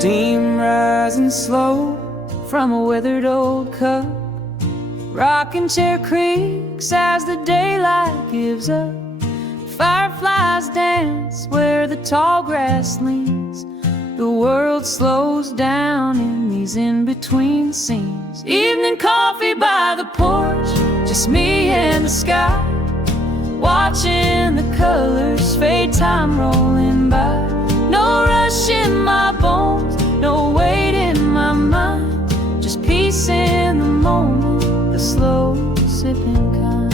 Steam rising slow from a withered old cup. Rocking chair creaks as the daylight gives up. Fireflies dance where the tall grass leans. The world slows down in these in-between scenes. Evening coffee by the porch, just me and the sky, watching the colors fade, time rolling by. No rush in my bones, no weight in my mind, just peace in the moment, the slow sipping kind.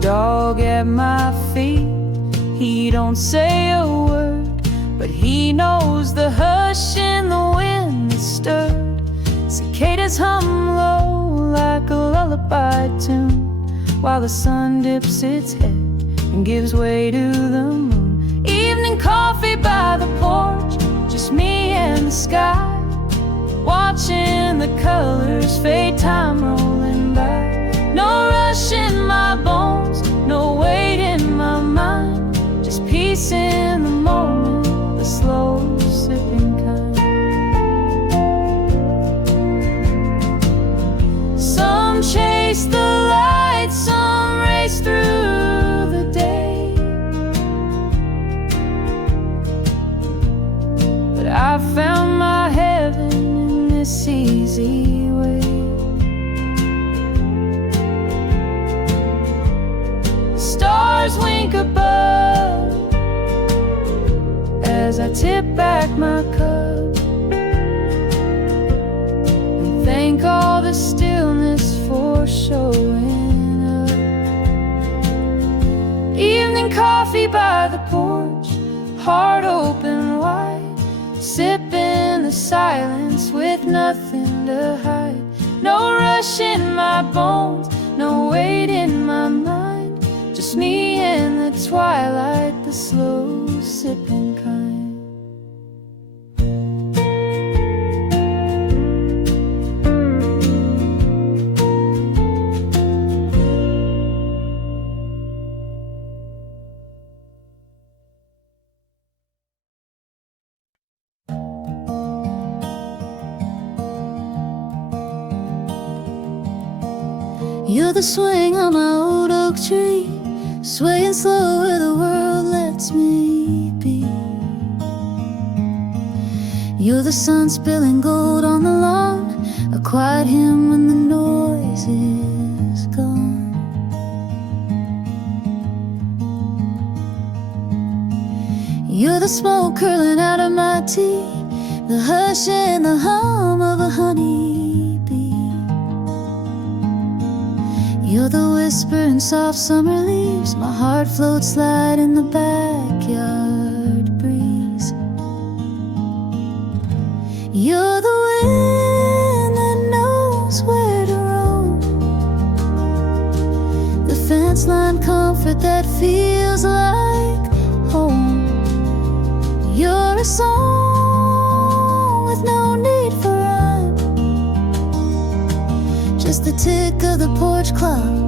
Dog at my feet, he don't say a word, but he knows the hush in the wind that stirred. Cicadas hum low like a lullaby tune, while the sun dips its head and gives way to the moon. Evening coffee by the porch, just me and the sky, watching the colors fade, time rolling by. No rush in my bones, no weight in my mind, just peace in the moment, the slow sipping kind. Some chase the light, some race through the day, but I found my heaven in this easy way. Stars wink above as I tip back my cup and thank all the stillness for showing up. Evening coffee by the porch, heart open wide, sipping the silence with nothing to hide. No rush in my bones, no weight in my mind, just me and the twilight, the slow sipping kind. You're the swing on my old oak tree, swaying slow where the world lets me be. You're the sun spilling gold on the lawn, a quiet hymn when the noise is gone. You're the smoke curling out of my tea, the hush and the hum of a honeybee. You're the whisper in soft summer leaves, my heart floats light in the backyard breeze. You're the wind that knows where to roam, the fence line comfort that feels like home. You're a song with no need for rhyme, just the tick of the porch clock,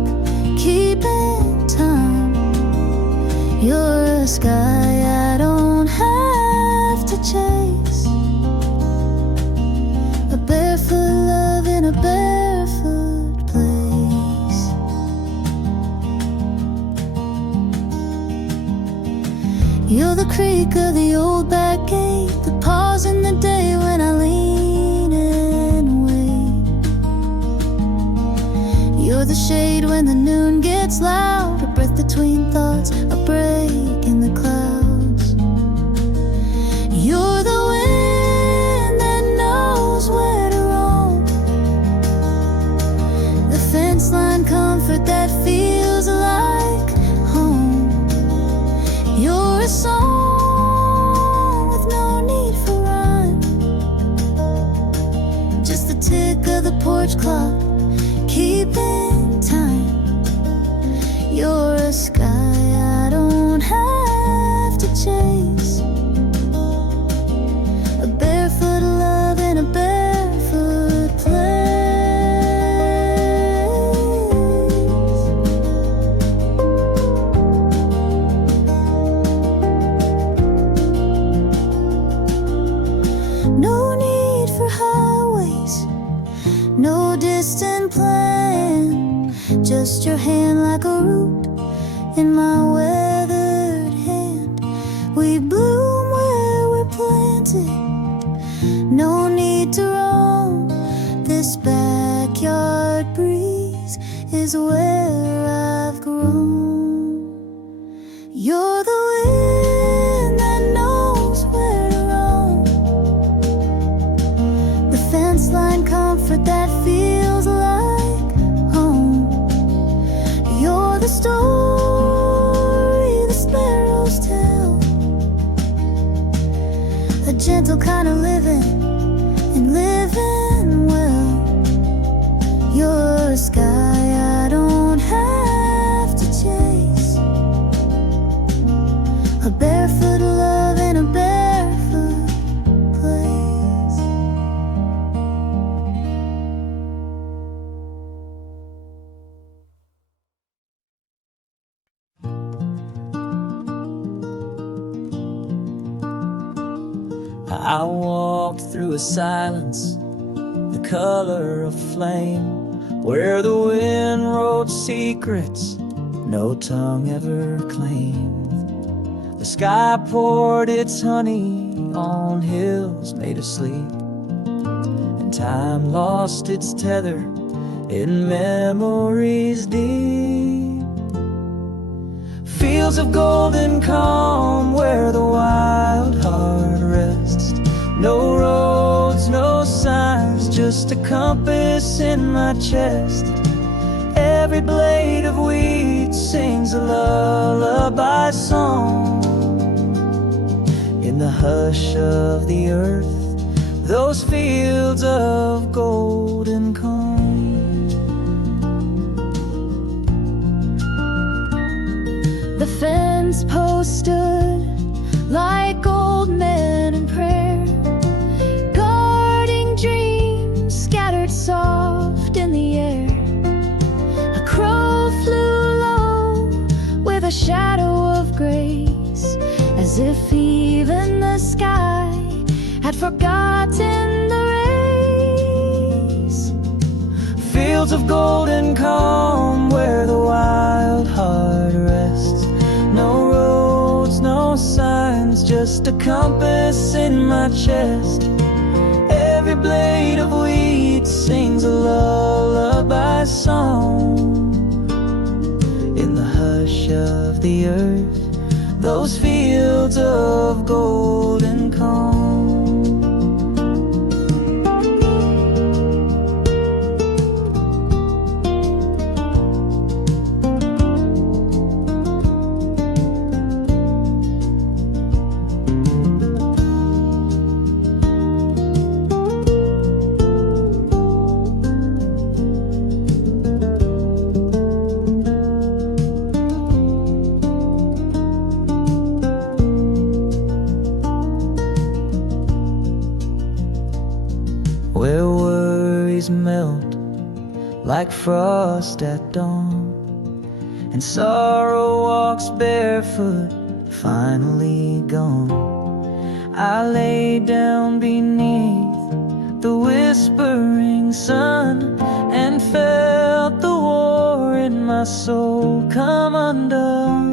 keeping time. You're a sky I don't have to chase, a barefoot love in a barefoot place. You're the creak of the old back gate, the pause in the day when I lean and wait. You're the shade when the noon gets loud, a breath between thoughts, a break in the clouds. You're the wind that knows where to roam, the fence line comfort that feels like home. You're a song with no need for rhyme, just the tick of the porch clock, keeping time. You're a sky I don't have to chase, a barefoot love in a barefoot place. no distant plan, just your hand like a root in my weathered hand. We bloom where we're planted, no need to roam. This backyard breeze is where I've grown. You're the wind that knows where to roam, the fence line comfort that feels like home. You're the story the sparrows tell, a gentle kind of living and living well. You're a sky I don't have to chase, a barefoot love in a barefoot place. I walked through a silence, the color of flame, where the wind wrote secrets no tongue ever claimed. The sky poured its honey on hills made of sleep, and time lost its tether in memories deep. Fields of golden calm where the wild heart rests, no roads, no signs, just a compass in my chest. Every blade of wheat sings a lullaby song. In the hush of the earth, those fields of golden calm. The fence post stood like old men in prayer, guarding dreams scattered soft in the air. A crow flew low with a shadow of grace, as if even the sky had forgotten the race. Fields of golden calm where the wild heart rests, no roads, no signs, just a compass in my chest. Every blade of wheat sings a lullaby song. In the hush of the earth, those fields of golden calm. Where worries melt like frost at dawn, and sorrow walks barefoot, finally gone. I lay down beneath the whispering sun and felt the war in my soul come undone.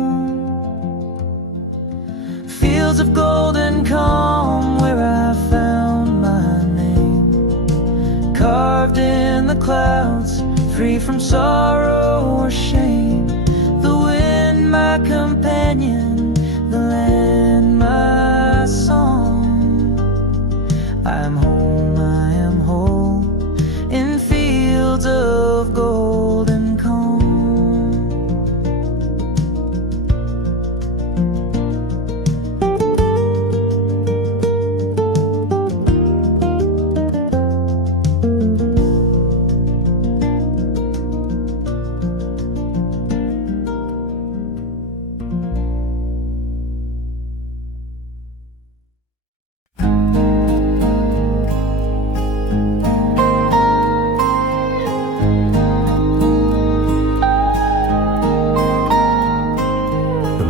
Fields of golden calm where I found my name, carved in the clouds, free from sorrow or shame. The wind my companion, the land my song. I am whole in fields of golden calm.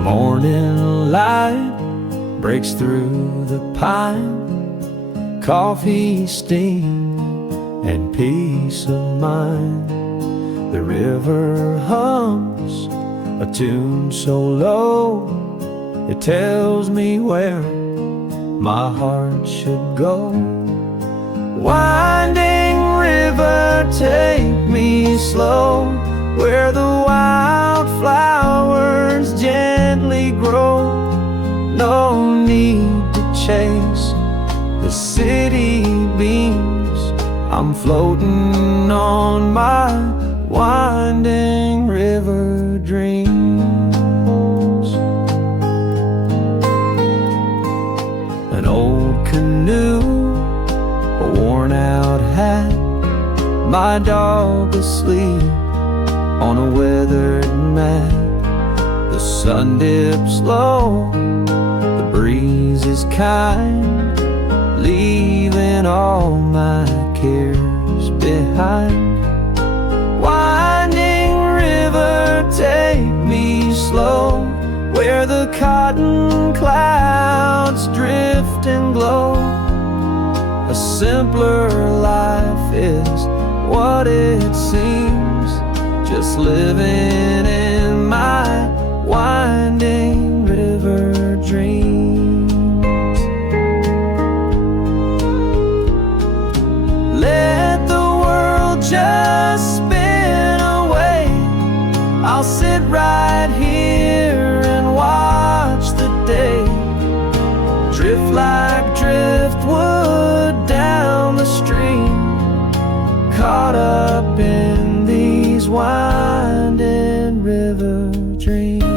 Morning light breaks through the pine, coffee steam and peace of mind. The river hums a tune so low, it tells me where my heart should go. Winding river, take me slow, where the wildflowers gently grow. No need to chase the city beams, I'm floating on my winding river dreams. An old canoe, a worn out hat, my dog asleep on a weathered mat. The sun dips low, the breeze is kind, leaving all my cares behind. Winding river, take me slow, where the cotton clouds drift and glow. A simpler life is what it seems, just living in my winding river dreams. Let the world just spin away, I'll sit right here and watch the day drift like driftwood down the stream, caught up in these winding river dreams.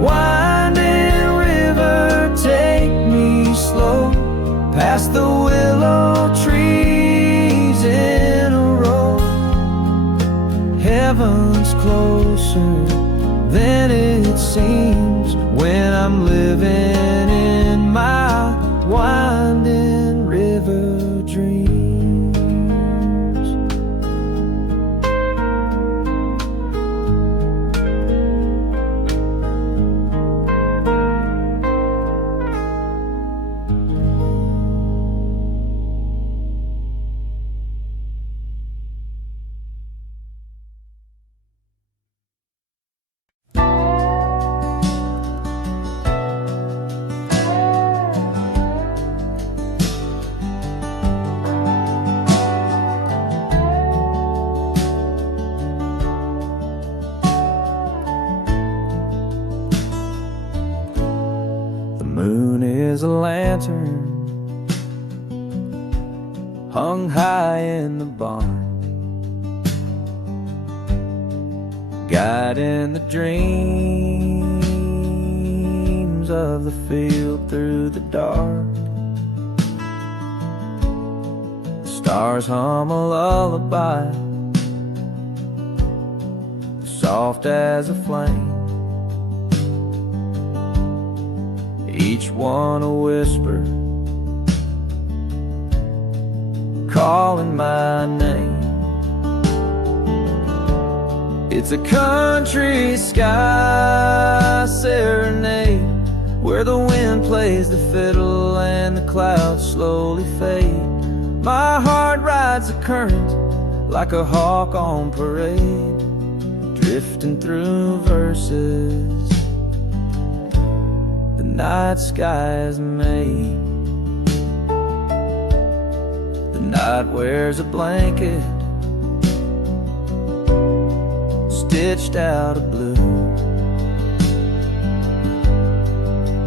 Winding river, take me slow, past the willow trees in a row. Heaven's closer than it seems when I'm living in my winding river dreams. The moon is a lantern hung high in the barn, guiding the dreams of the field through the dark. The stars hum a lullaby, soft as a flame, each one a whisper calling my name. It's a country sky serenade, where the wind plays the fiddle and the clouds slowly fade. My heart rides the current like a hawk on parade, drifting through verses the night sky has made. The night wears a blanket stitched out of blue,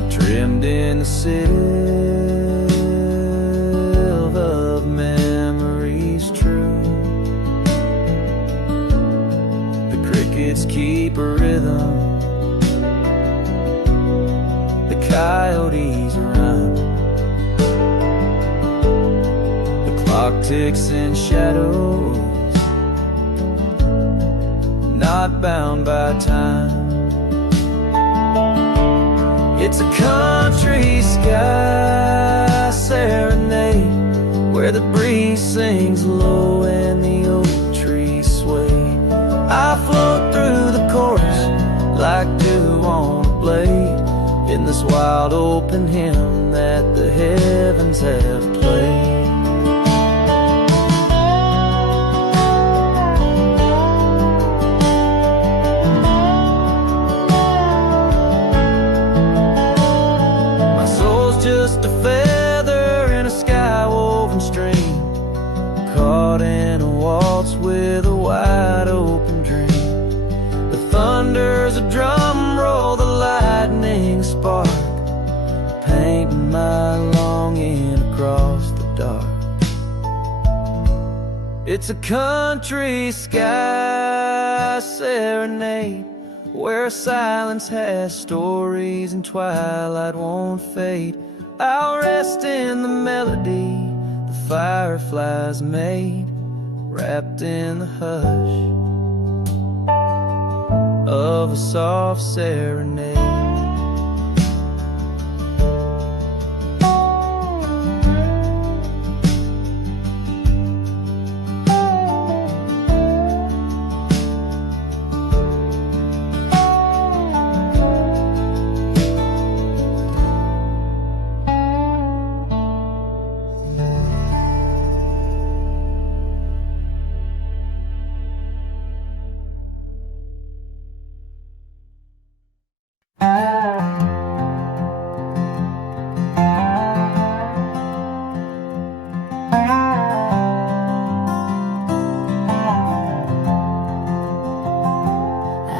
trimmed in the silk of memories true. The crickets keep a rhythm, the coyotes run, the clock ticks in shadows, not bound by time. It's a country sky serenade, where the breeze sings low and the oak trees sway. I float through the chorus like dew on a blade, in this wild open hymn that the heavens have played. Just a feather in a sky-woven stream, caught in a waltz with a wide open dream. The thunder's a drum roll, the lightning spark, painting my longing across the dark. It's a country sky serenade, where silence has stories and twilight won't fade. I'll rest in the melody the fireflies made, wrapped in the hush of a soft serenade.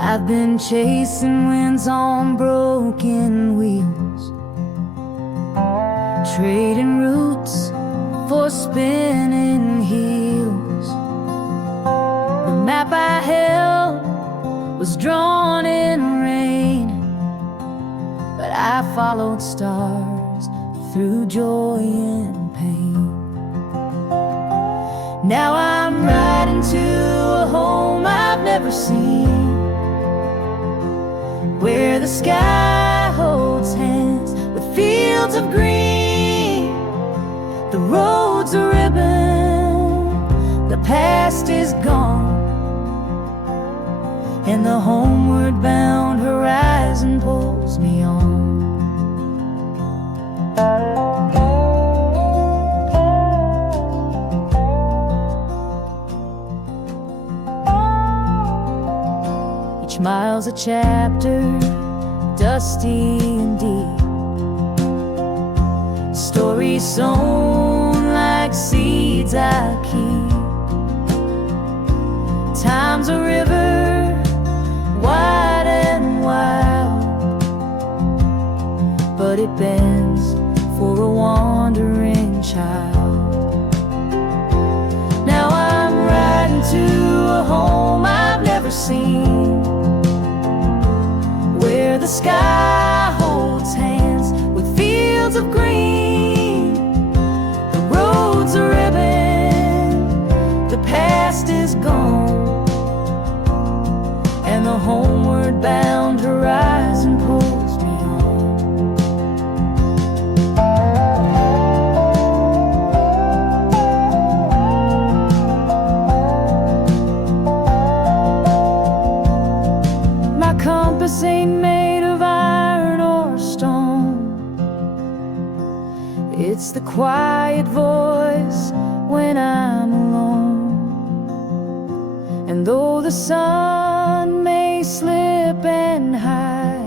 I've been chasing winds on broken wheels, trading roots for spinning heels. The map I held was drawn in rain, but I followed stars through joy and pain. Now I'm riding to a home I've never seen, where the sky holds hands with fields of green. The road's a ribbon, the past is gone, and the homeward bound horizon pulls me on. Each mile's a chapter, dusty and deep, stories sown like seeds I keep. Time's a river, wide and wild, but it bends for a wandering child. Now I'm riding to a home I've never seen, where the sky holds hands with fields of green. The road's a ribbon, the past is gone, and the homeward bound horizon pulls me on. My compass ain't made of iron or stone, it's the quiet voice when I'm alone. And though the sun may slip and hide,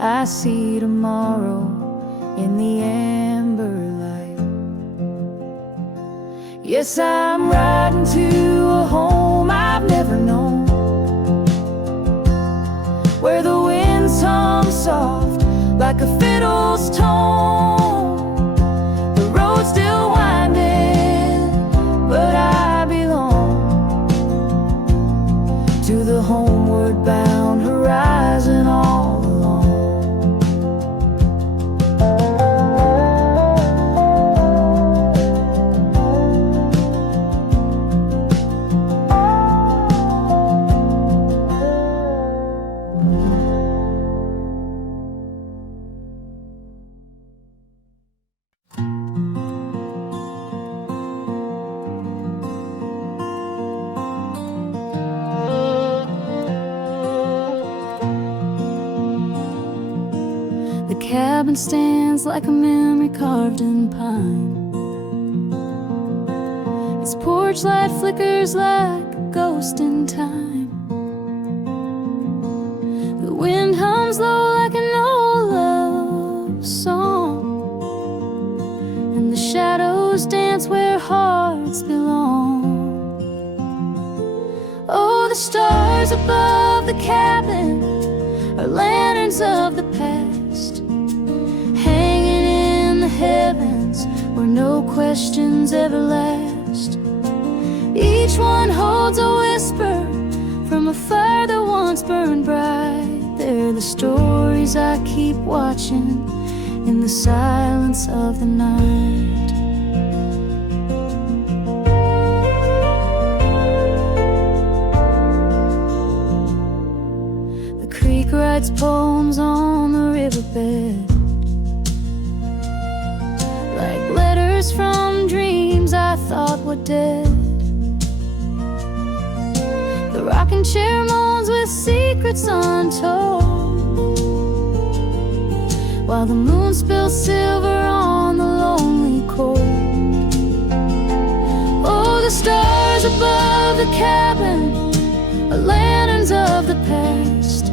I see tomorrow in the amber light. Yes, I'm riding to a home I've never known, where the winds hum soft like a fiddle's tone. The road's still winding, but I belong to the homeward bound horizon all along. cabin stands like a memory carved in pine. Its porch light flickers like a ghost in time. The wind hums low like an old love song, and the shadows dance where hearts belong. Oh, the stars above the cabin are lanterns of the past, hanging in the heavens where no questions ever last. Each one holds a whisper from a fire that once burned bright. They're the stories I keep watching in the silence of the night. Writes poems on the riverbed, like letters from dreams I thought were dead. The rocking chair moans with secrets untold, while the moon spills silver on the lonely cold. Oh, the stars above the cabin are lanterns of the past,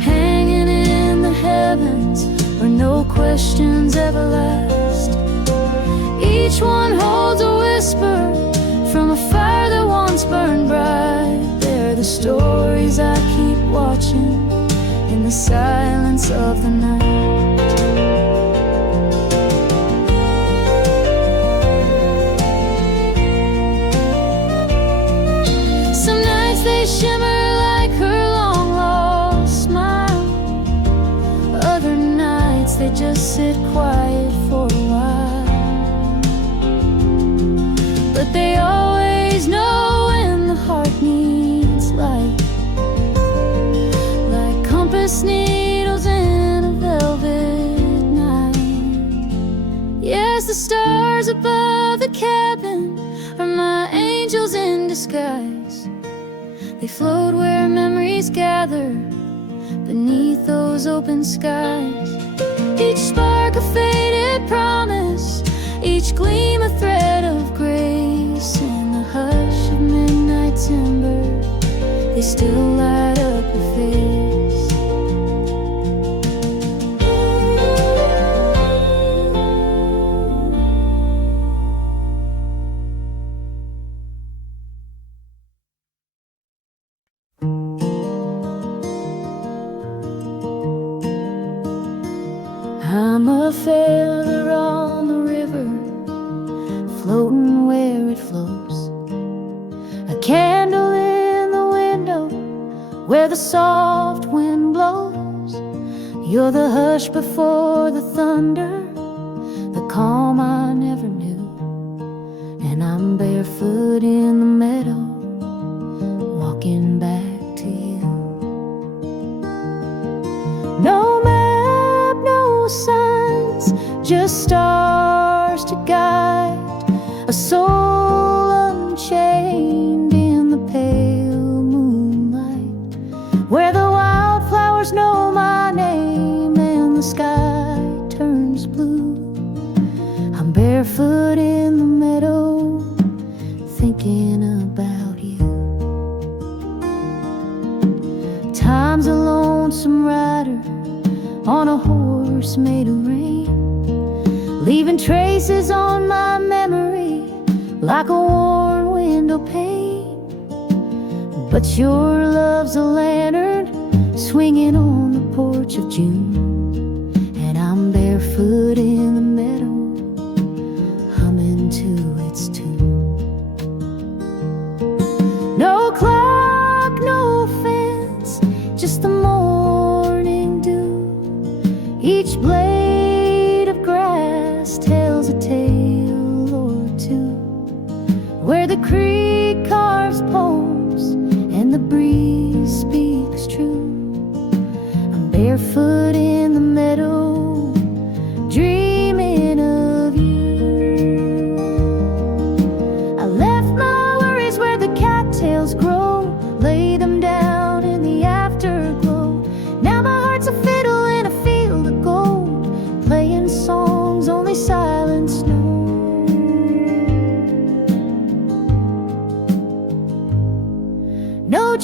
hanging in the heavens where no questions ever last. Each one holds a whisper from a fire that once burned bright. They're the stories I keep watching in the silence of the night. Some nights they shimmer like her long lost smile. Other nights they just sit quiet for a while. But they always know when the heart needs light, like compass needles in a velvet night. Yes, the stars above the cabin are my angels in disguise. They float where memories gather beneath those open skies. Each spark a faded promise, each gleam a thread of grace. In the hush of midnight timber, they still light up your face. I'm a feather on the river, floating where it flows, a candle in the window where the soft wind blows. You're the hush before the thunder, the calm I never knew. And I'm barefoot in the meadow, walking back to you. No map, no signs, just stars to guide a soul unchained in the pale moonlight, where the wildflowers know my name and the sky turns blue. I'm barefoot in the meadow, thinking about you. Time's a lonesome rider on a horse made of rain, leaving traces on my memory like a worn window pane. But your love's a lantern swinging on the porch of June, and I'm barefoot in the meadow, humming to its tune. No clock, no fence, just the morning dew. Each blade of grass tells a tale or two, where the creek carves poems and the breeze speaks true. I'm barefoot in the meadow, dreaming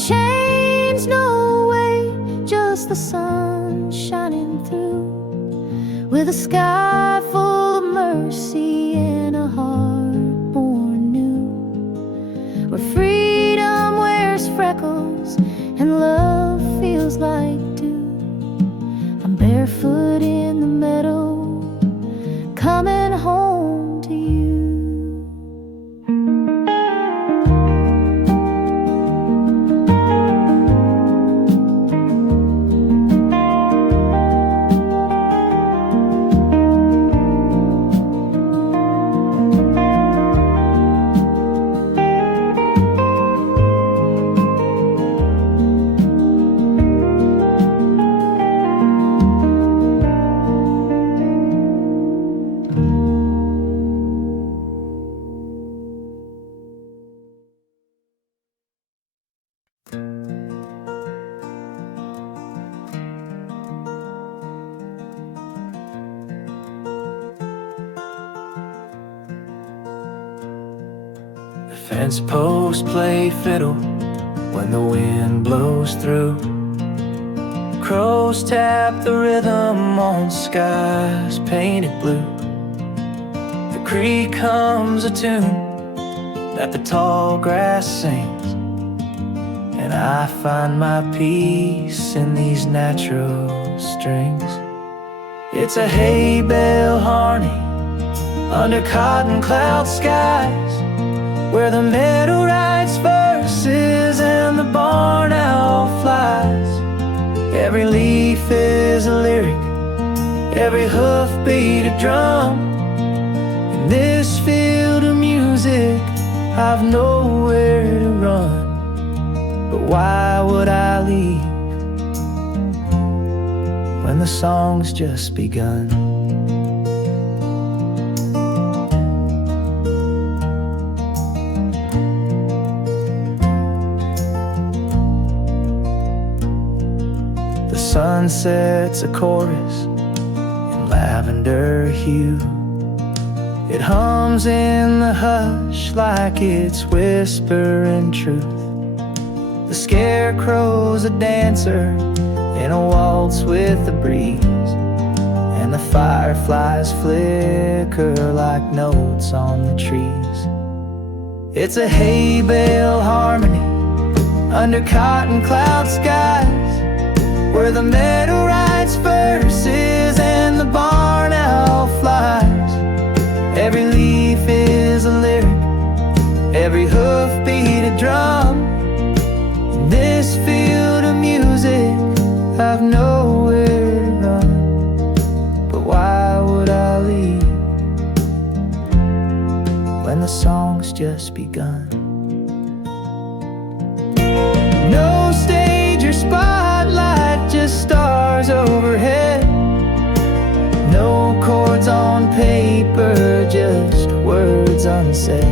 chains, no way, just the sun shining through, with a sky full of mercy and a heart born new, where freedom wears freckles and love feels like dew. I'm barefoot in the meadow, coming home to you. Fence posts play fiddle when the wind blows through. Crows tap the rhythm on skies painted blue. The creek hums a tune that the tall grass sings, and I find my peace in these natural strings. It's a hay bale harmony under cotton cloud skies, where the meadow writes verses and the barn owl flies. Every leaf is a lyric, every hoofbeat a drum. In this field of music, I've nowhere to run. But why would I leave when the song's just begun? Sunset's a chorus in lavender hue. It hums in the hush like it's whispering truth. The scarecrow's a dancer in a waltz with the breeze, and the fireflies flicker like notes on the trees. It's a hay bale harmony under cotton cloud skies, where the meadow writes verses and the barn owl flies. Every leaf is a lyric, every hoofbeat a drum. In this field of music, I've nowhere to run. But why would I leave when the song's just begun? No stage or spotlight, just stars overhead. No chords on paper, just words unsaid.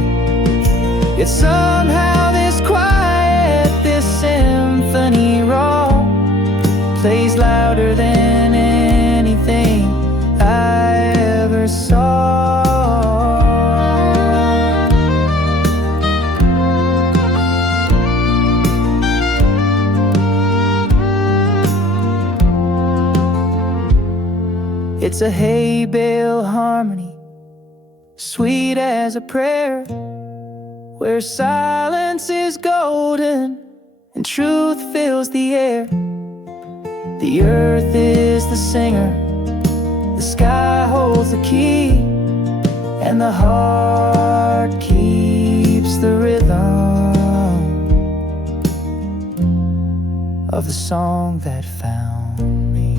Yet somehow this quiet, this symphony raw, plays louder than anything I ever saw. It's a hay bale harmony, sweet as a prayer, where silence is golden and truth fills the air. The earth is the singer, the sky holds the key, and the heart keeps the rhythm of the song that found me.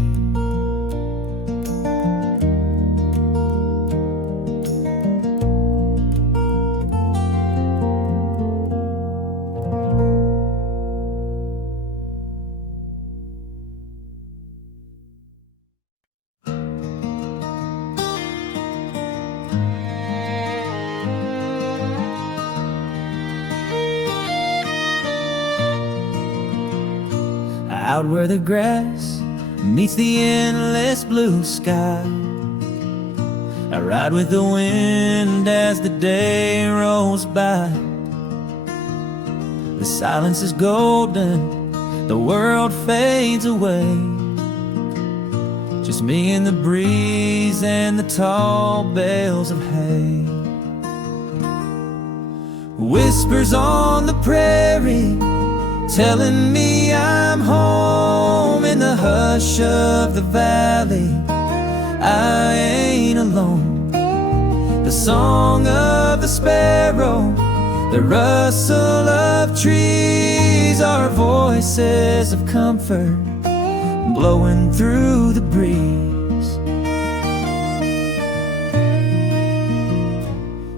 Out where the grass meets the endless blue sky, I ride with the wind as the day rolls by. The silence is golden, the world fades away. Just me and the breeze and the tall bales of hay. Whispers on the prairie, telling me I'm home. In the hush of the valley, I ain't alone. The song of the sparrow, the rustle of trees, are voices of comfort blowing through the breeze.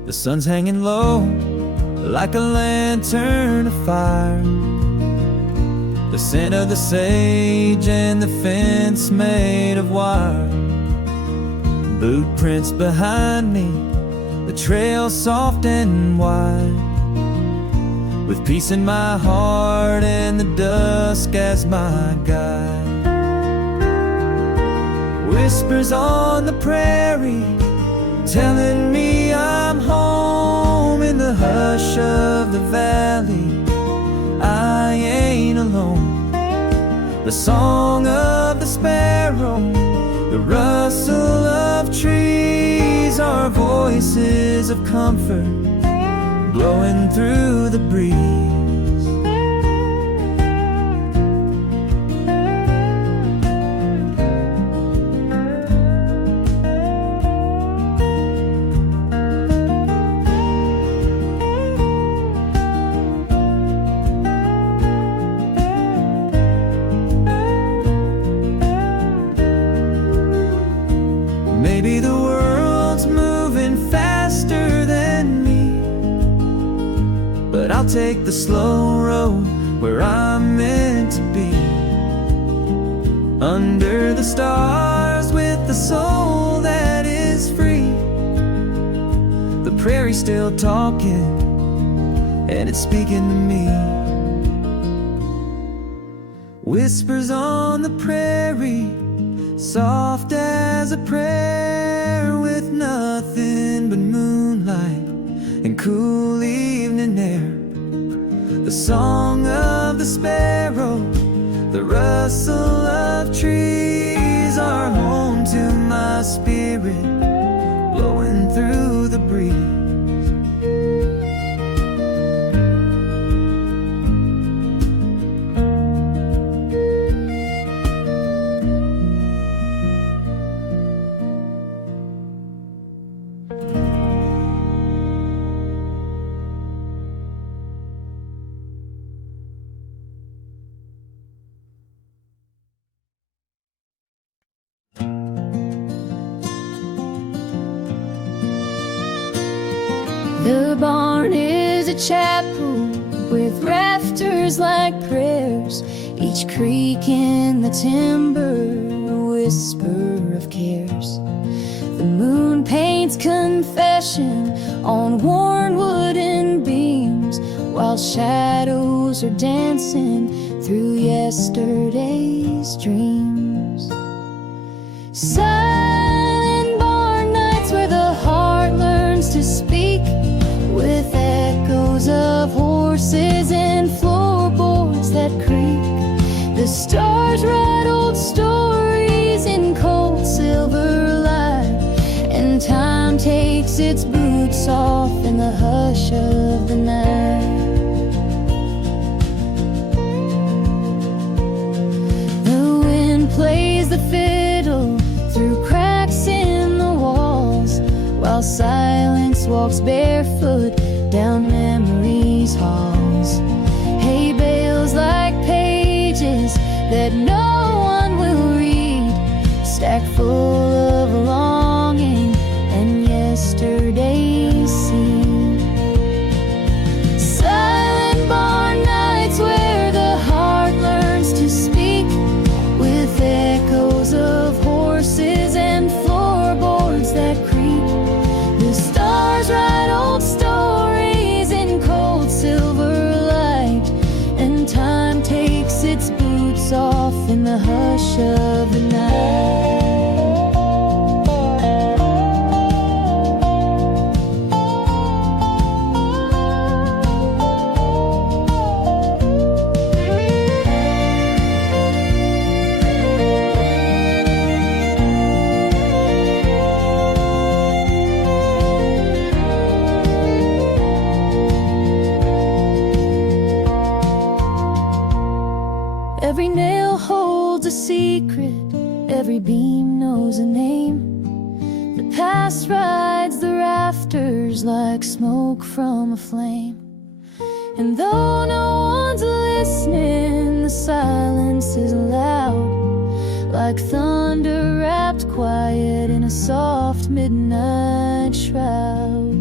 The sun's hanging low like a lantern of fire. The scent of the sage and the fence made of wire. Boot prints behind me, the trail soft and wide, with peace in my heart and the dusk as my guide. Whispers on the prairie, telling me I'm home. In the hush of the valley, I ain't alone. The song of the sparrow, the rustle of trees, are voices of comfort blowing through the breeze. Maybe the world's moving faster than me, but I'll take the slow road where I'm meant to be. Under the stars with the soul that is free. The prairie's still talking, and it's speaking to me. Whispers on the prairie, soft as a prayer, with nothing but moonlight and cool evening air. The song of the sparrow, the rustle of trees, are home to my spirit, blowing through the breeze. The barn is a chapel with rafters like prayers, each creak in the timber a whisper of cares. The moon paints confession on worn wooden beams, while shadows are dancing through yesterday's dreams. Silent barn nights where the heart learns to speak, with echoes of horses and floorboards that creak. The stars write old stories in cold silver light, and time takes its boots off in the hush of the night. The wind plays the fiddle through cracks in the walls, while silence walks barefoot down memory's halls. Hay bales like pages that no one will read, stacked full of longing and yesterday's scene. Silent barn nights where the heart learns to speak, with echoes of horses and floorboards that creak. The stars write old stories in cold silver light, and time takes its boots off in the hush of the night. whispers like smoke from a flame. And though no one's listening, the silence is loud, like thunder wrapped quiet in a soft midnight shroud.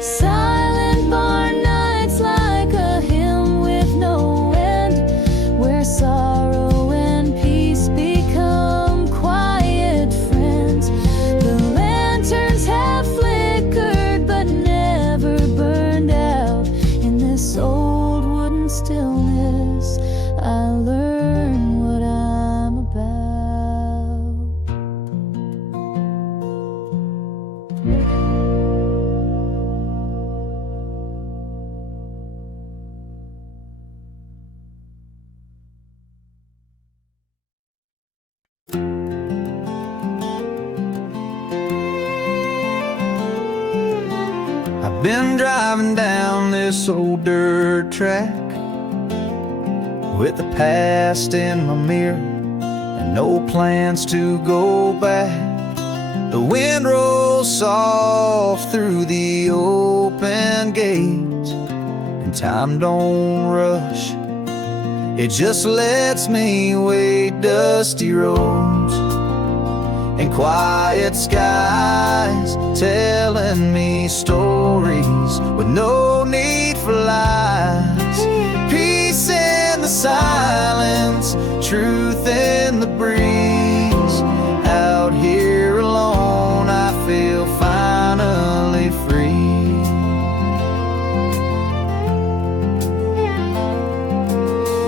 Silent barn nights like a hymn with no end, where sorrow and peace become quiet friends. The lanterns have flickered but never burned out. In this old wooden stillness, I learn what I'm about. I've been driving down this old dirt track with the past in my mirror and no plans to go back. The wind rolls soft through the open gates, and time don't rush. It just lets me wade dusty roads and quiet skies, telling me stories with no need for lies. Peace in the silence, truth in the breeze. Out here alone, I feel finally free.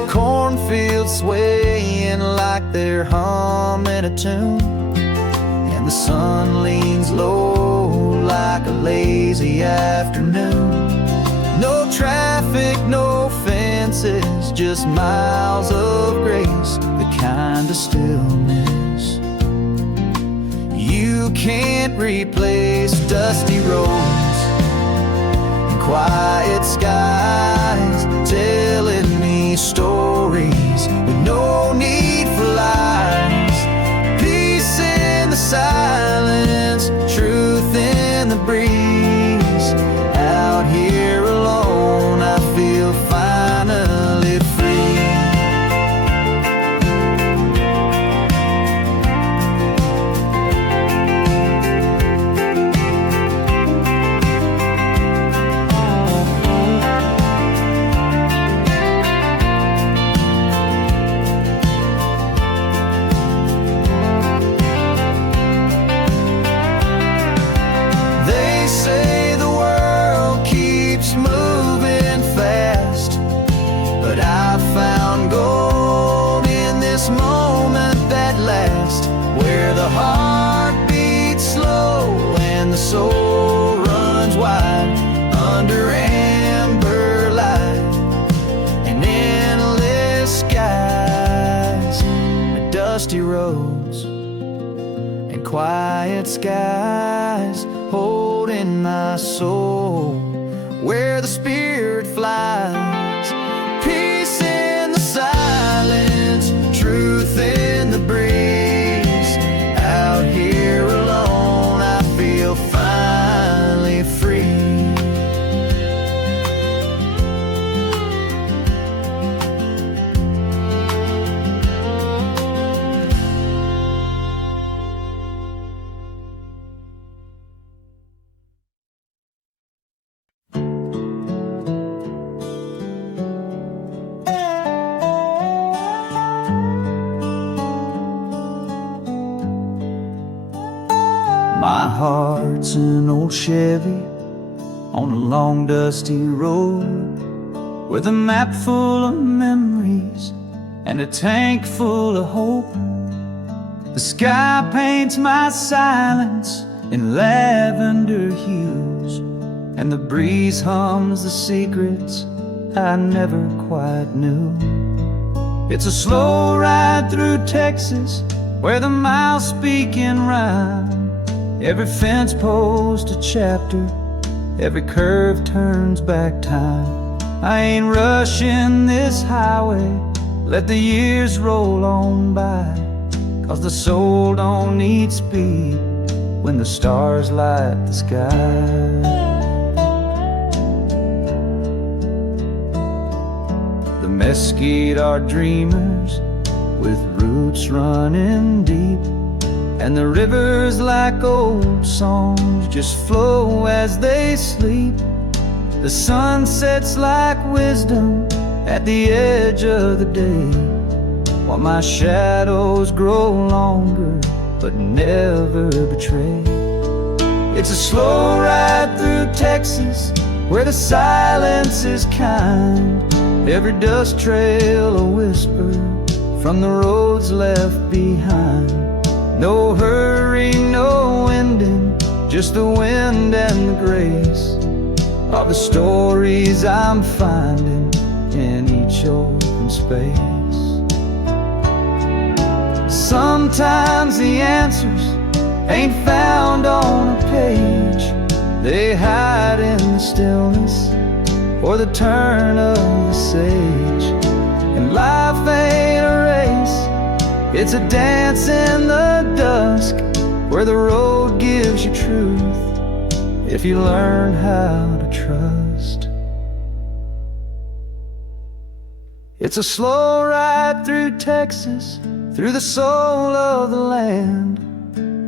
Cornfields swaying like they're humming a tune, the sun leans low like a lazy afternoon. No traffic, no fences, just miles of grace, the kind of stillness you can't replace. Dusty roads and quiet skies, telling me stories with no need for lies. The silence, truth in the breeze. Out here alone, I feel finally free. Heart beats slow and the soul runs wide under amber light and endless skies, dusty roads and quiet skies, holding my soul where the spirit flies. Peace in the silence, truth in the breeze. Out here alone, I feel finally free. My heart's an old Chevy on a long dusty road, with a map full of memories and a tank full of hope. The sky paints my silence in lavender hues, and the breeze hums the secrets I never quite knew. It's a slow ride through Texas, where the miles speak in rhyme. Every fence post a chapter, every curve turns back time. I ain't rushing this highway, let the years roll on by, 'cause the soul don't need speed, when the stars light the sky. The mesquite are dreamers with roots running deep, and the rivers like old songs just flow as they sleep. The sun sets like wisdom at the edge of the day, while my shadows grow longer but never betray. It's a slow ride through Texas where the silence is kind, every dust trail a whisper from the roads left behind. No hurry, no ending, just the wind and the grace of the stories I'm finding in each open space. Sometimes the answers ain't found on a page, they hide in the stillness or the turn of the sage. And life ain't a race, it's a dance in the dusk, where the road gives you truth if you learn how to trust. It's a slow ride through Texas, through the soul of the land,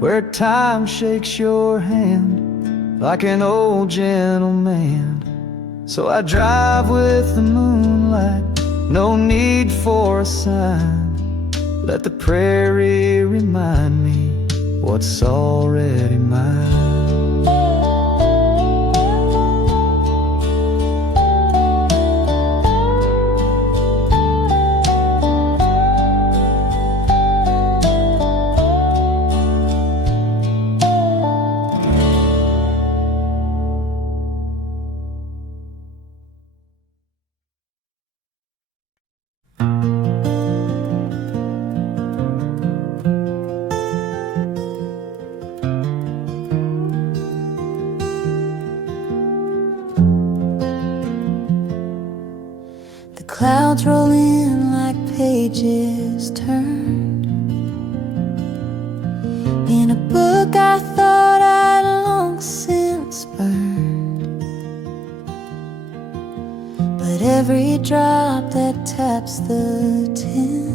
where time shakes your hand like an old gentleman. So I drive with the moonlight, no need for a sign. Let the prairie remind me what's already mine. Clouds roll in like pages turned in a book I thought I'd long since burned. But every drop that taps the tin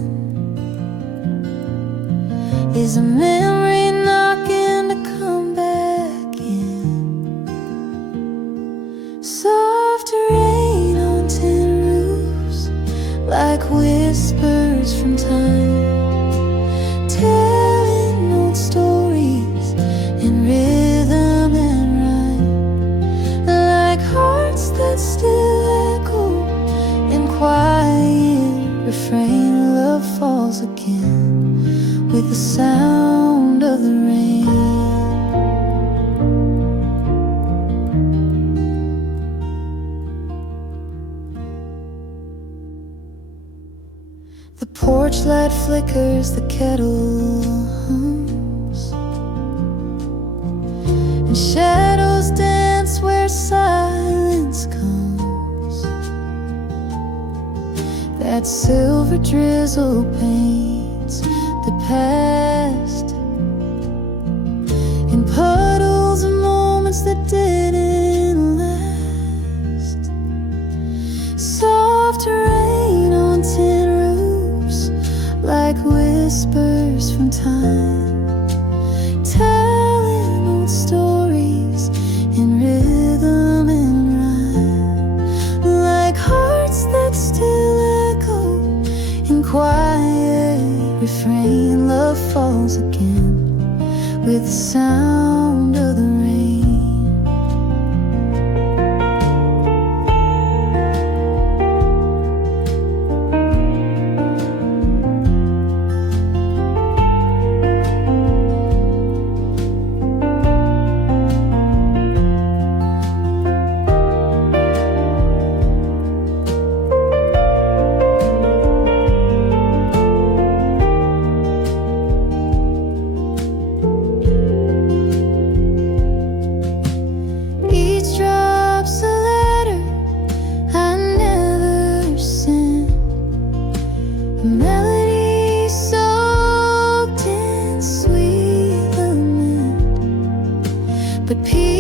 is a memory knocking to come back in. Soft rain on tin roofs, like whispers from time, telling old stories in rhythm and rhyme, like hearts that still echo in quiet refrain. Love falls again with the sound of the rain. The porch light flickers, the kettle hums, and shadows dance where silence comes. That silver drizzle paints the past in puddles of moments that didn't last. Soft rain on tin roofs, like whispers from time, telling old stories in rhythm and rhyme, like hearts that still echo in quiet refrain. Love falls again with the sound of the rain.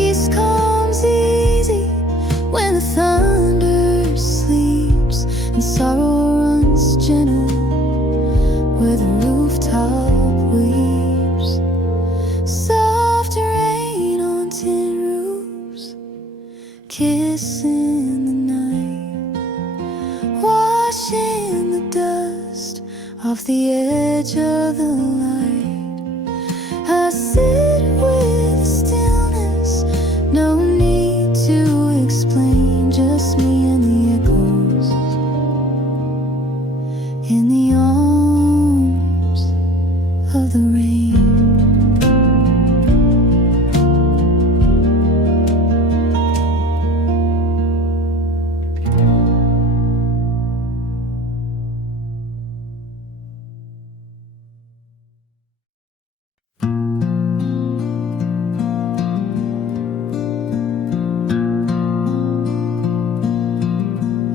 peace comes easy when the thunder sleeps and sorrow runs gentle where the rooftop weeps. Soft rain on tin roofs, kissing the night, washing the dust off the edge of the light. I sit with the stillness, no need to explain, just me and the echoes in the arms of the rain.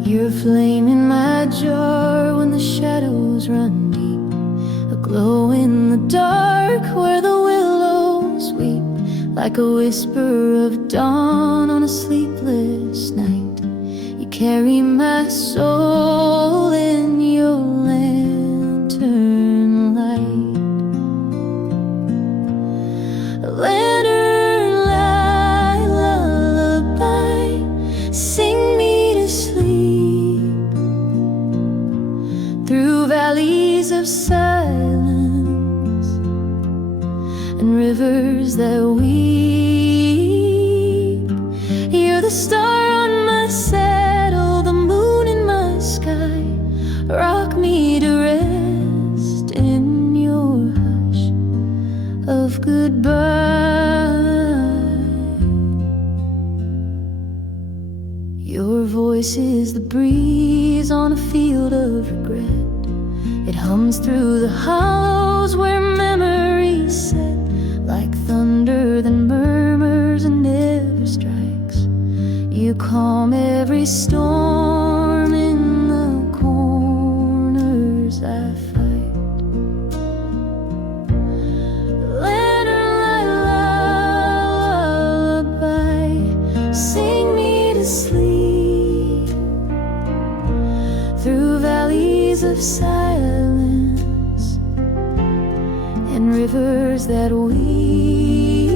You're a flame in my jar when the shadows run deep, a glow in the dark where the willows weep, like a whisper of dawn on a sleepless night. You carry my soul in your lantern light. A lantern light lullaby, sing me to sleep through valleys of silence and rivers that weep. You're the star on my saddle, the moon in my sky. Rock me to rest in your hush of goodbye. Your voice is the breeze on a field of regret. It hums through the hollows where memories set, like thunder that murmurs and never strikes. You calm every storm in the corners I fight. Lantern light lullaby, sing me to sleep through valleys of silence and rivers that weep.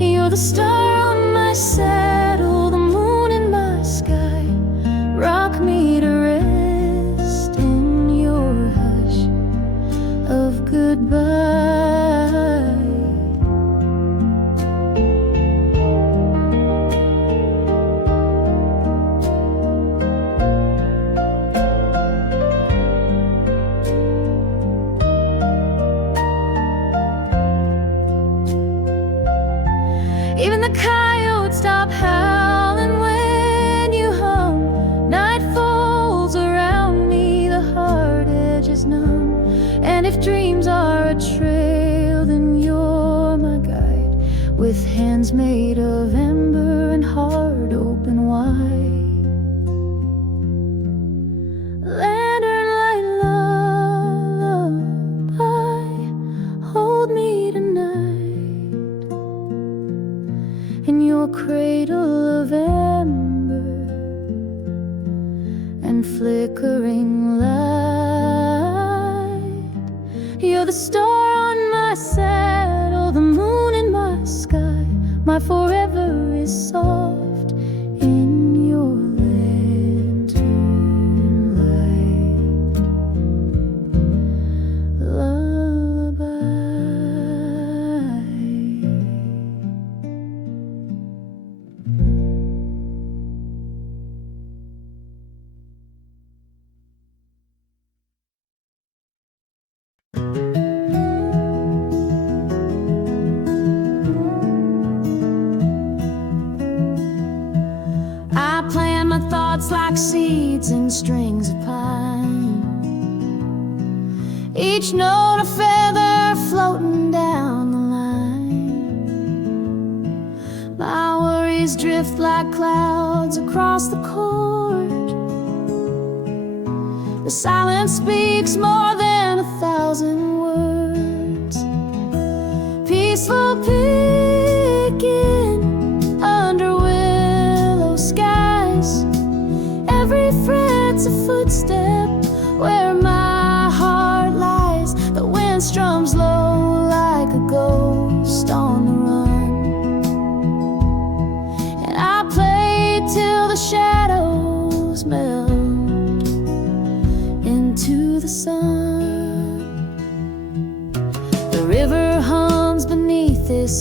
You're the star on my saddle, the moon in my sky. Rock me to rest in your hush of goodbye. Even the coyotes stop howling when you hum. Night falls around me, the hard edge is numb. And if dreams are a trail, then you're my guide, with hands made of ember and heart open wide. Lantern light lullaby, hold me tonight in your cradle of ember and flickering light. You're the star on my saddle, the moon in my sky. My forever is soft in your lantern light lullaby. I plant my thoughts like seeds in strings of pine, each note a feather floating down the line. My worries drift like clouds across the court. The silence speaks more than 1,000 words. Peaceful picket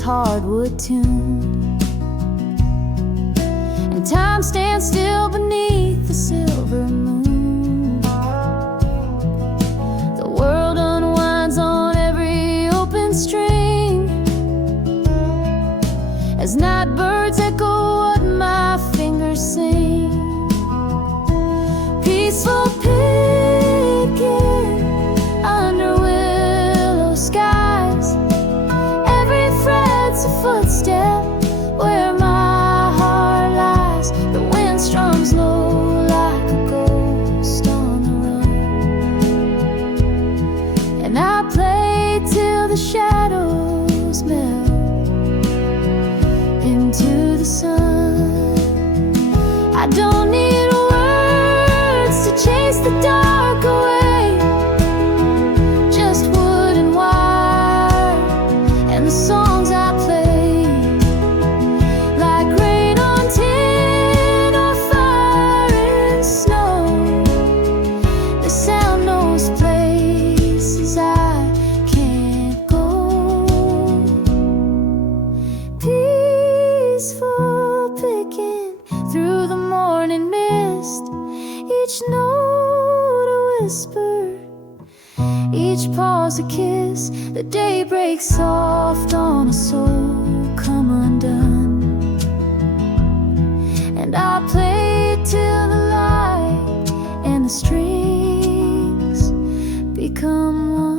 hardwood tune, and time stands still beneath the silver moon. The world unwinds on every open string as night birds echo what my fingers sing. Peaceful picking under willow skies, every fret's a footstep where my heart lies. The wind strums low like a ghost on the run, and I play till the shadows melt into the sun. I don't need words to chase the dark away, just wood and wire and the songs I play, like rain on tin or fire in snow. The sound knows places I can't go. Peaceful picking through the morning mist, each note a whisper, each pause a kiss. The day breaks soft on a soul come undone, and I play till the light and the strings become one.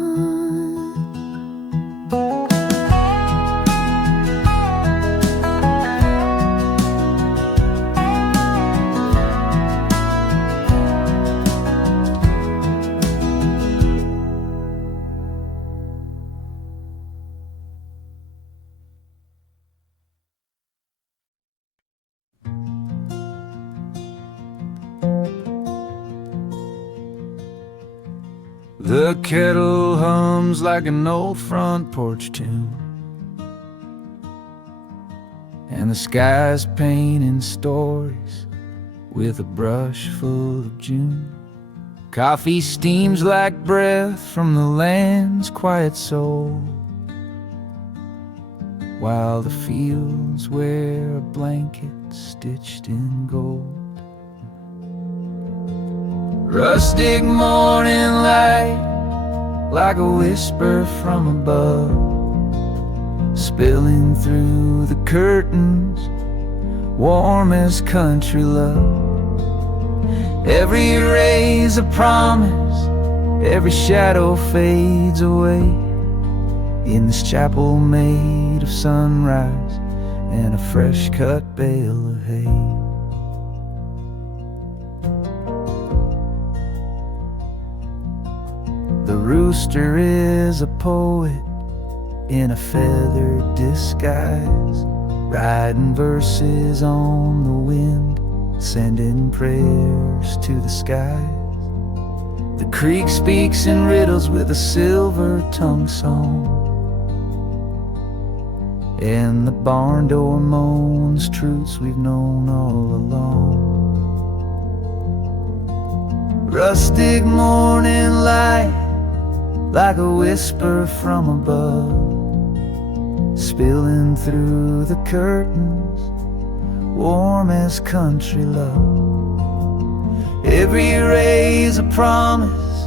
The kettle hums like an old front porch tune, and the sky's painting stories with a brush full of June. Coffee steams like breath from the land's quiet soul, while the fields wear a blanket stitched in gold. Rustic morning light, like a whisper from above, spilling through the curtains, warm as country love. Every ray's a promise, every shadow fades away, in this chapel made of sunrise and a fresh cut bale of hay. The rooster is a poet in a feathered disguise, writing verses on the wind, sending prayers to the skies. The creek speaks in riddles with a silver tongue song, and the barn door moans truths we've known all along. Rustic morning light, like a whisper from above, spilling through the curtains, warm as country love. Every ray's a promise,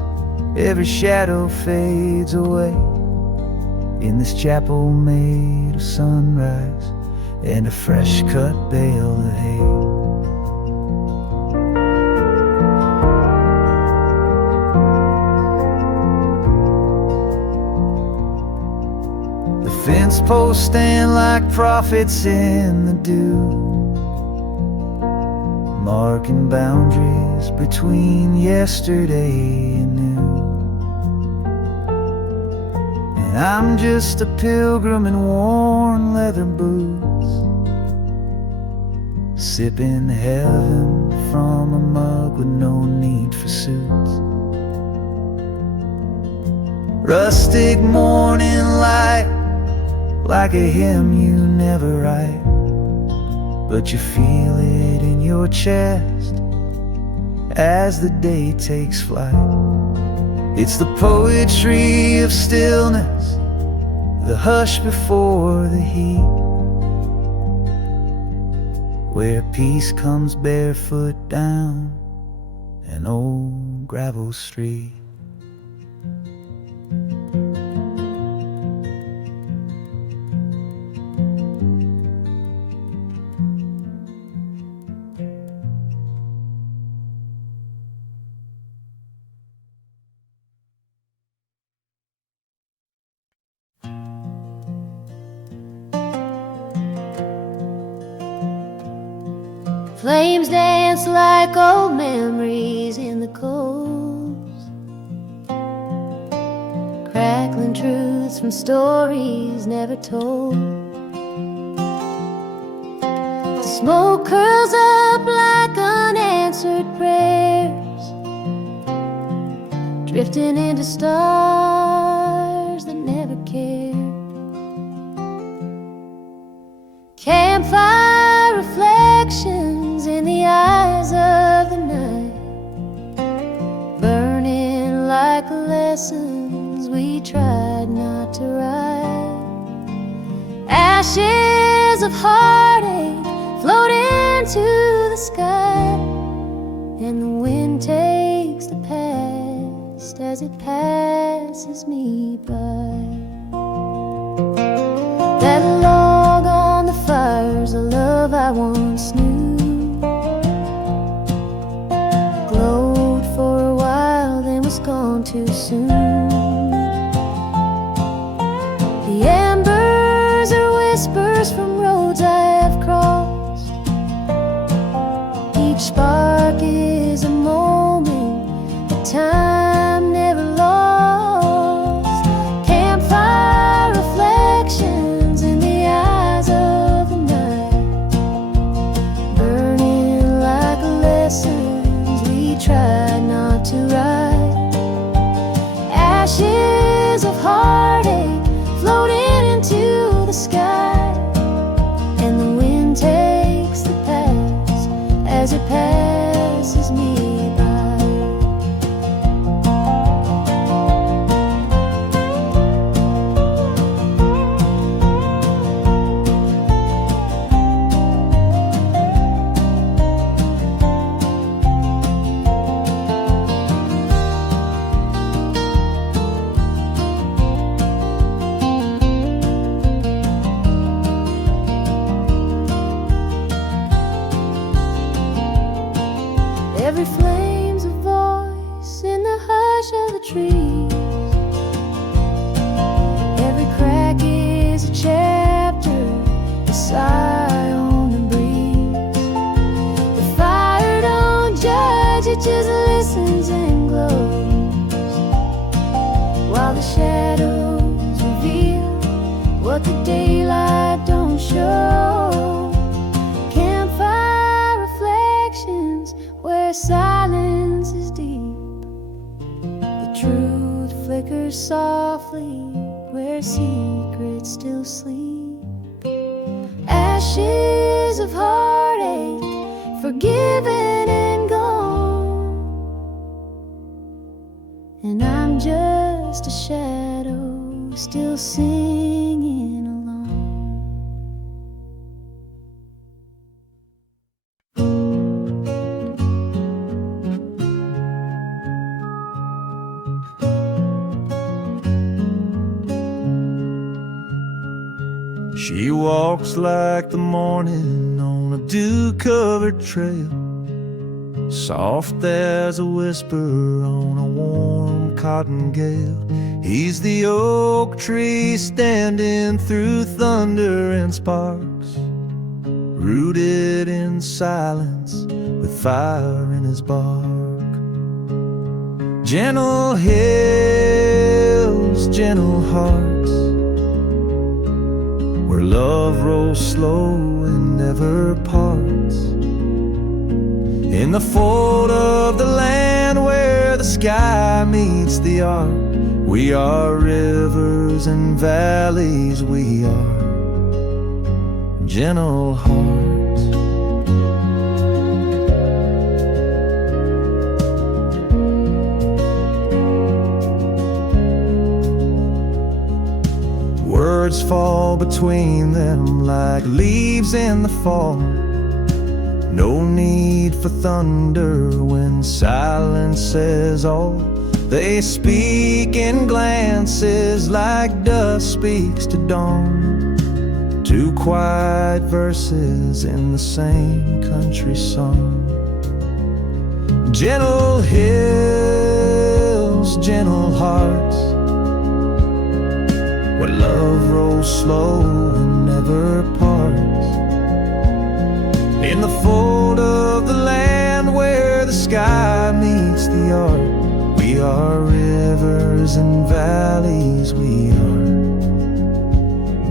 every shadow fades away, in this chapel made of sunrise and a fresh cut bale of hay. Fence posts stand like prophets in the dew, marking boundaries between yesterday and new. And I'm just a pilgrim in worn leather boots, sipping heaven from a mug with no need for suits. Rustic morning light, like a hymn you never write, but you feel it in your chest as the day takes flight. It's the poetry of stillness, the hush before the heat, where peace comes barefoot down an old gravel street. Flames dance like old memories in the coals, crackling truths from stories never told. The smoke curls up like unanswered prayers, drifting into stars that never cared. Campfire reflections in the eyes of the night, burning like lessons we tried not to write. Ashes of heartache float into the sky, and the wind takes the past as it passes me by. That log on the fire's a love I once knew, glowed for a while, then was gone too soon. The embers are whispers from roads I have crossed. Each spark is a moment that time never lost. Campfire reflections in the eyes of the night, burning like lessons we tried not to write. Ashes of heartache floating into the sky, and the wind takes the past as it passes me by. Every flame's a voice in the hush of the trees. Every crack is a chapter, a sigh on the breeze. The fire don't judge, it just listens and glows, while the shadows reveal what the daylight don't show. Campfire reflections where silence is deep, the truth flickers softly where secrets still sleep. Ashes of heartache forgiven and gone, and I'm just a shadow still singing along. She walks like the morning on a dew-covered trail, soft as a whisper on a warm cotton gale. He's the oak tree standing through thunder and sparks, rooted in silence with fire in his bark. Gentle hills, gentle hearts, where love rolls slow and never parts. In the fold of the land where the sky meets the arc, we are rivers and valleys, we are gentle hearts. words fall between them like leaves in the fall. No need for thunder when silence says all. They speak in glances like dusk speaks to dawn. Two quiet verses in the same country song. Gentle hills, gentle hearts, where love rolls slow and never parts. In the fold of the land where the sky meets the art, we are rivers and valleys, we are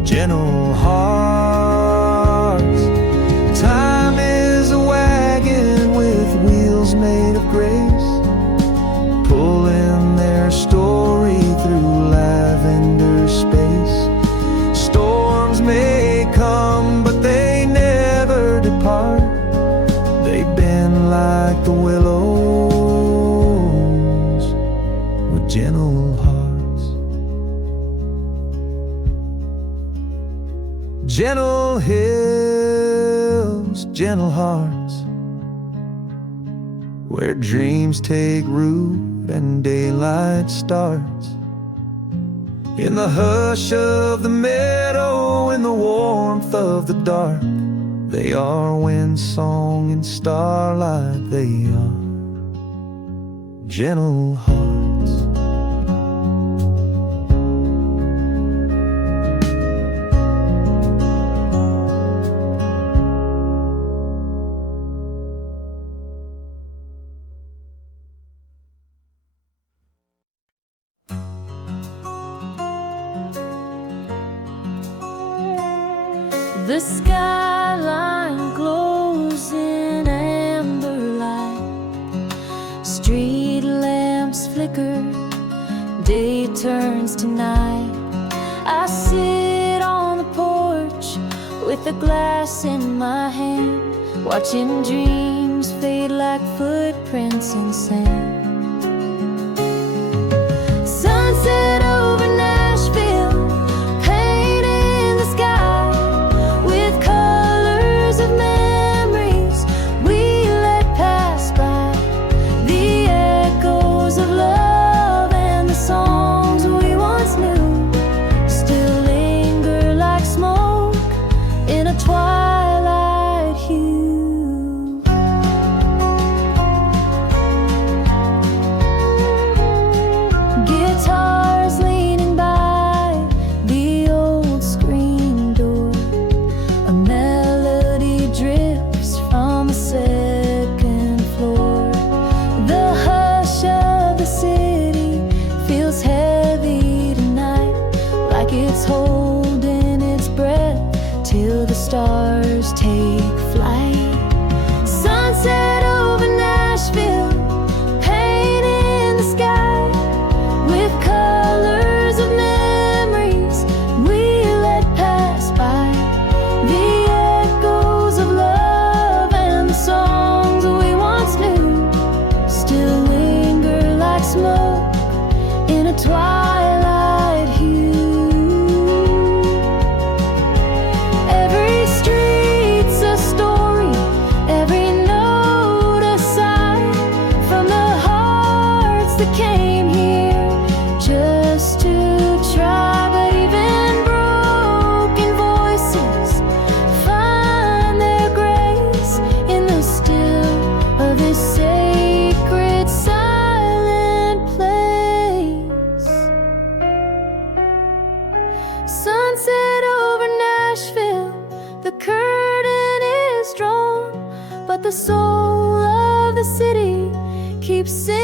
gentle hearts. Time is a wagon with wheels made of grace, pulling their story through lavender space. Storms may come, but they never depart. They bend like the willows with gentle hearts. Gentle hills, gentle hearts, where dreams take root and daylight starts. In the hush of the meadow, in the warmth of the dark, they are wind song and starlight, they are gentle hearts. The skyline glows in amber light. Street lamps flicker, day turns to night. I sit on the porch with a glass in my hand, watching dreams fade like footprints in sand. Sunset over Nashville, painting the sky with colors of memories we let pass by. The echoes of love and the songs we once knew still linger like smoke in a twilight hue. Guitars leaning by the old screen door. A melody drifts from the second floor. The hush of the city feels heavy tonight, like it's holding its breath till the stars take flight. Sunset over Nashville, painting the sky with colors of memories we let pass by. The echoes of love and the songs we once knew still linger like smoke in a twilight hue. Every street's a story, every note a sigh, from the hearts that came here just to try. But even broken voices find their grace in the still of this sacred silent place. Sunset over Nashville, the curtain is drawn, but the soul of the city keeps singing